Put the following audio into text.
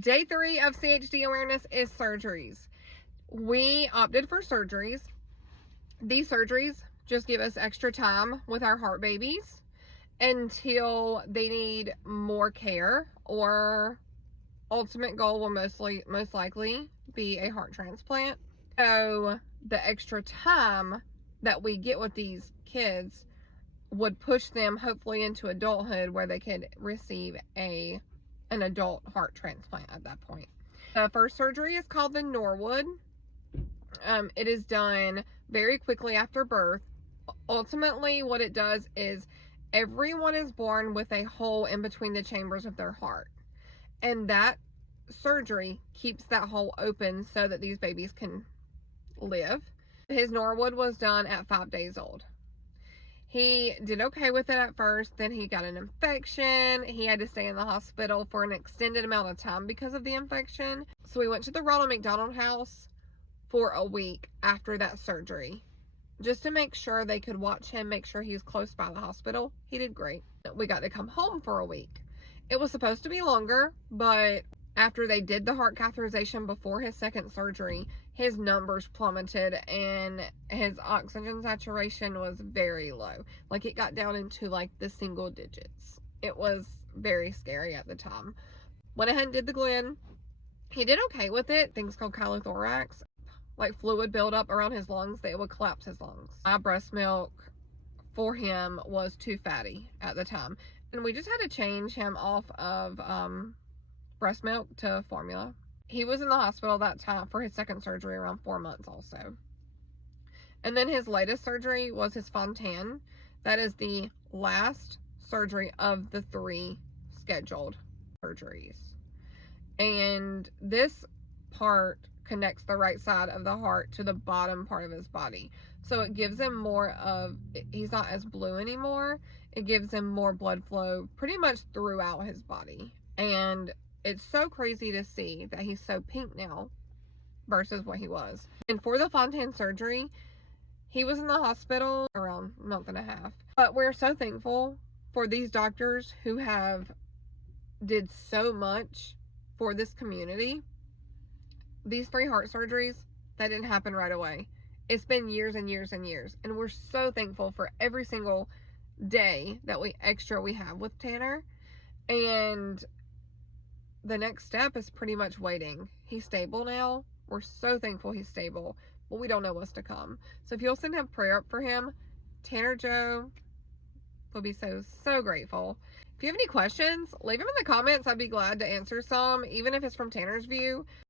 Day 3 of CHD awareness is surgeries. We opted for surgeries. These surgeries just give us extra time with our heart babies until they need more care, or ultimate goal will most likely be a heart transplant. So the extra time that we get with these kids would push them hopefully into adulthood, where they could receive an adult heart transplant at that point. The first surgery is called the Norwood. It is done very quickly after birth. Ultimately, what it does is everyone is born with a hole in between the chambers of their heart, and that surgery keeps that hole open so that these babies can live. His Norwood was done at 5 days old. He did okay with it at first, then he got an infection. He had to stay in the hospital for an extended amount of time because of the infection. So we went to the Ronald McDonald House for a week after that surgery, just to make sure they could watch him, make sure he was close by the hospital. He did great. We got to come home for a week. It was supposed to be longer, but after they did the heart catheterization before his second surgery, his numbers plummeted and his oxygen saturation was very low. Like, it got down into like the single digits. It was very scary at the time. Went ahead and did the Glenn. He did okay with it. Things called chylothorax, like fluid buildup around his lungs that it would collapse his lungs. My breast milk for him was too fatty at the time, and we just had to change him off of breast milk to formula. He was in the hospital that time for his second surgery, around 4 months also. And then his latest surgery was his Fontan. That is the last surgery of the 3 scheduled surgeries. And this part connects the right side of the heart to the bottom part of his body. So it gives him more of, he's not as blue anymore. It gives him more blood flow pretty much throughout his body. And it's so crazy to see that he's so pink now versus what he was. And for the Fontan surgery, he was in the hospital around a month and a half. But we're so thankful for these doctors who have did so much for this community. These 3 heart surgeries, that didn't happen right away. It's been years and years and years. And we're so thankful for every single day that we have with Tanner. And the next step is pretty much waiting. He's stable now. We're so thankful he's stable, but we don't know what's to come. So if you'll send him prayer up for him, Tanner Joe will be so grateful. If you have any questions, leave them in the comments. I'd be glad to answer some, even if it's from Tanner's view.